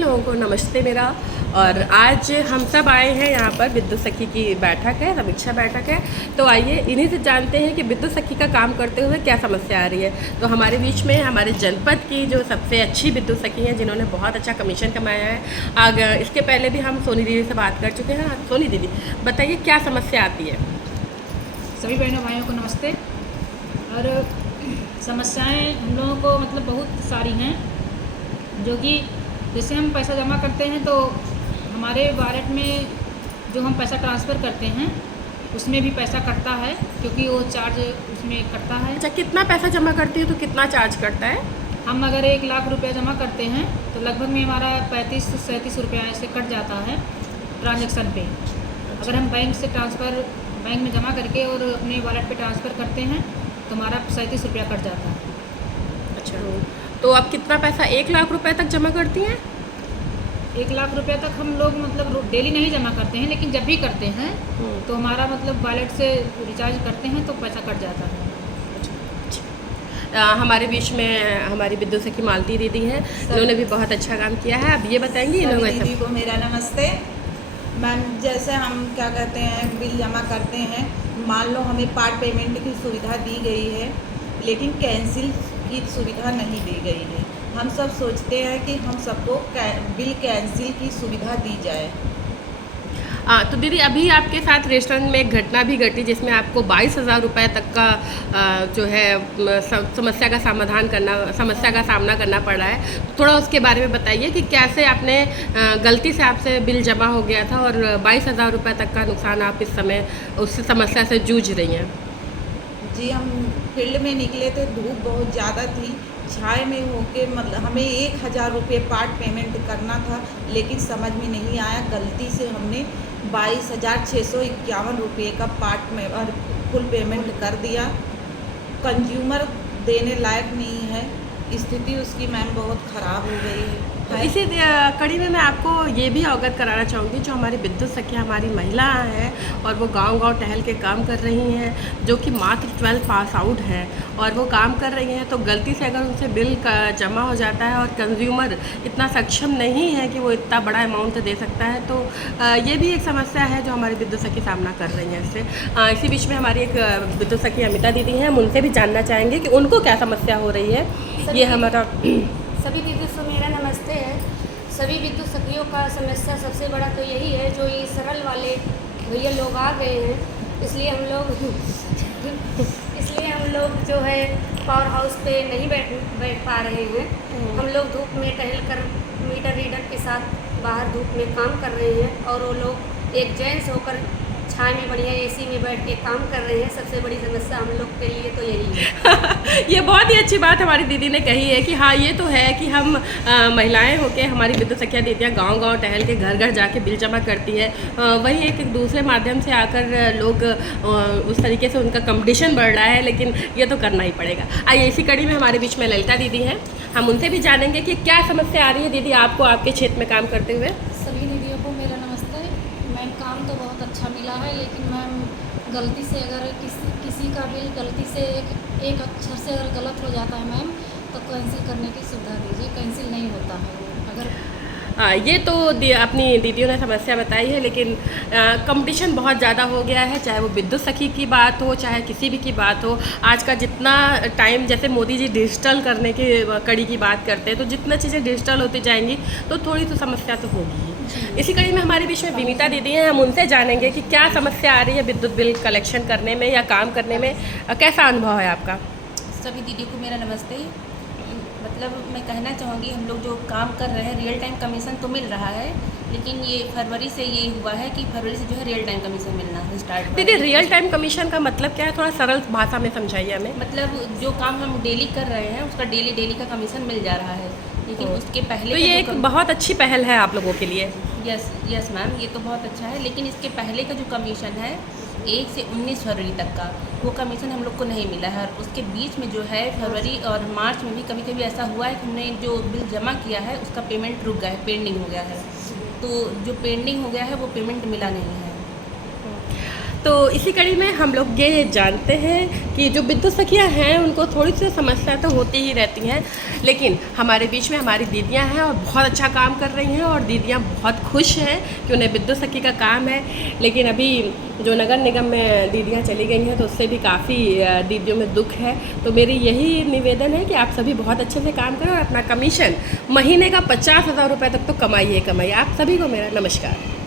लोगों को नमस्ते मेरा। और आज हम सब आए हैं यहाँ पर विद्युत सखी की बैठक है, समीक्षा बैठक है। तो आइए इन्हीं से जानते हैं कि विद्युत सखी का काम करते हुए क्या समस्या आ रही है। तो हमारे बीच में हमारे जनपद की जो सबसे अच्छी विद्युत सखी हैं, जिन्होंने बहुत अच्छा कमीशन कमाया है। आगे इसके पहले भी हम सोनी दीदी से बात कर चुके हैं। सोनी दीदी, बताइए क्या समस्या आती है। सभी बहनों भाइयों को नमस्ते। और समस्याएं हम लोगों को मतलब बहुत सारी हैं, जो कि जैसे हम पैसा जमा करते हैं तो हमारे वॉलेट में जो हम पैसा ट्रांसफ़र करते हैं उसमें भी पैसा कटता है, क्योंकि वो चार्ज उसमें कटता है। अच्छा, कितना पैसा जमा करती है तो कितना चार्ज कटता है? हम अगर 1 लाख रुपया जमा करते हैं तो लगभग में हमारा 35 से 37 रुपया ऐसे कट जाता है ट्रांजैक्शन पे। अगर हम बैंक से ट्रांसफ़र बैंक में जमा करके और अपने वॉलेट पे ट्रांसफ़र करते हैं तो हमारा 37 रुपया कट जाता है। अच्छा, तो आप कितना पैसा 1 लाख रुपए तक जमा करती हैं? 1 लाख रुपया तक हम लोग मतलब डेली नहीं जमा करते हैं, लेकिन जब भी करते हैं तो हमारा मतलब वॉलेट से रिचार्ज करते हैं तो पैसा कट जाता है। हमारे बीच में हमारी विद्युत सखी मालती दीदी हैं, इन्होंने भी बहुत अच्छा काम किया है। अब ये बताएंगी दीदी को मेरा नमस्ते। मैम, जैसे हम क्या कहते हैं बिल जमा करते हैं, मान लो हमें पार्ट पेमेंट की सुविधा दी गई है, लेकिन कैंसिल की सुविधा नहीं दी गई है। हम सब सोचते हैं कि हम सबको बिल कैंसिल की सुविधा दी जाए। तो दीदी, अभी आपके साथ रेस्टोरेंट में एक घटना भी घटी जिसमें आपको 22,000 रुपये तक का जो है समस्या का सामना करना पड़ रहा है। तो थोड़ा उसके बारे में बताइए कि कैसे आपने गलती से आपसे बिल जमा हो गया था और 22,000 रुपये तक का नुकसान आप इस समय उस समस्या से जूझ रही हैं। जी, हम फील्ड में निकले थे, धूप बहुत ज़्यादा थी, छाए में होके मतलब हमें 1,000 रुपये पार्ट पेमेंट करना था, लेकिन समझ में नहीं आया। गलती से हमने 22,651 रुपये का पार्ट में और फुल पेमेंट कर दिया। कंज्यूमर देने लायक नहीं है, स्थिति उसकी मैम बहुत ख़राब हो गई है। तो इसी कड़ी में मैं आपको ये भी अवगत कराना चाहूँगी, जो हमारी विद्युत सखी हमारी महिला हैं और वो गांव-गांव टहल के काम कर रही हैं, जो कि मात्र 12 पास आउट हैं और वो काम कर रही हैं। तो गलती से अगर उनसे बिल का जमा हो जाता है और कंज्यूमर इतना सक्षम नहीं है कि वो इतना बड़ा अमाउंट दे सकता है, तो ये भी एक समस्या है जो हमारी विद्युत सखी सामना कर रही हैं इससे। इसी बीच में हमारी एक विद्युत सखी अमिता दीदी हैं, हम उनसे भी जानना चाहेंगे कि उनको क्या समस्या हो रही है। ये हमारा सभी विद्युत को मेरा नमस्ते है। सभी विद्युत सखियों का समस्या सबसे बड़ा तो यही है, जो ये सरल वाले भैया लोग आ गए हैं, इसलिए हम लोग जो है पावर हाउस पे नहीं बैठ पा रहे हैं। हम लोग धूप में टहल कर मीटर रीडर के साथ बाहर धूप में काम कर रहे हैं, और वो लोग एक जेंट्स होकर छाए में बढ़िया एसी में बैठ के काम कर रहे हैं। सबसे बड़ी समस्या हम लोग के लिए तो यही है। ये बहुत ही अच्छी बात हमारी दीदी ने कही है कि हाँ, ये तो है कि हम महिलाएं होके हमारी विद्युत सखियाँ दीदियाँ गांव-गांव टहल के घर घर जाके बिल जमा करती है। वही एक दूसरे माध्यम से आकर लोग उस तरीके से उनका कंपटीशन बढ़ रहा है, लेकिन ये तो करना ही पड़ेगा। आइए इसी कड़ी में हमारे बीच में ललिता दीदी हैं, हम उनसे भी जानेंगे कि क्या समस्या आ रही है दीदी आपको आपके क्षेत्र में काम करते हुए। सभी दीदियों को मेरा नमस्ते। मैम, काम तो बहुत अच्छा मिला है, लेकिन मैम गलती से अगर किसी का बिल गलती से एक अक्षर से अगर गलत हो जाता है मैम, तो कैंसिल करने की सुविधा दीजिए। कैंसिल नहीं होता है अगर ये तो अपनी दीदियों ने समस्या बताई है, लेकिन कंपटीशन बहुत ज़्यादा हो गया है, चाहे वो विद्युत सखी की बात हो, चाहे किसी भी की बात हो। आज का जितना टाइम, जैसे मोदी जी डिजिटल करने की कड़ी की बात करते हैं, तो जितना चीज़ें डिजिटल होती जाएंगी तो थोड़ी तो समस्या तो होगी ही। इसी कड़ी में हमारे बीच में विनीता दीदी हैं, हम उनसे जानेंगे कि क्या समस्या आ रही है विद्युत बिल कलेक्शन करने में या काम करने में। कैसा अनुभव है आपका? सभी दीदी को मेरा नमस्ते। मतलब मैं कहना चाहूँगी, हम लोग जो काम कर रहे हैं रियल टाइम कमीशन तो मिल रहा है, लेकिन ये फरवरी से ये हुआ है कि फरवरी से जो है रियल टाइम कमीशन मिलना स्टार्ट। दीदी, रियल टाइम कमीशन का मतलब क्या है? थोड़ा सरल भाषा में समझाइए हमें। मतलब जो काम हम डेली कर रहे हैं उसका डेली का कमीशन मिल जा रहा है, लेकिन उसके पहले तो ये एक बहुत अच्छी पहल है आप लोगों के लिए। यस मैम, ये तो बहुत अच्छा है, लेकिन इसके पहले का जो कमीशन है 1 से 19 फरवरी तक का, वो कमीशन हम लोग को नहीं मिला है। और उसके बीच में जो है फरवरी और मार्च में भी कभी कभी ऐसा हुआ है कि हमने जो बिल जमा किया है उसका पेमेंट रुक गया है, पेंडिंग हो गया है। तो जो पेंडिंग हो गया है वो पेमेंट मिला नहीं है। तो इसी कड़ी में हम लोग ये जानते हैं कि जो विद्युत सखियाँ हैं उनको थोड़ी सी समस्या तो होती ही रहती हैं, लेकिन हमारे बीच में हमारी दीदियाँ हैं और बहुत अच्छा काम कर रही हैं और दीदियाँ बहुत खुश हैं कि उन्हें विद्युत सखी का काम है। लेकिन अभी जो नगर निगम में दीदियाँ चली गई हैं तो उससे भी काफ़ी दीदियों में दुख है। तो मेरी यही निवेदन है कि आप सभी बहुत अच्छे से काम करें और अपना कमीशन महीने का 50,000 रुपये तक तो कमाइए। आप सभी को मेरा नमस्कार।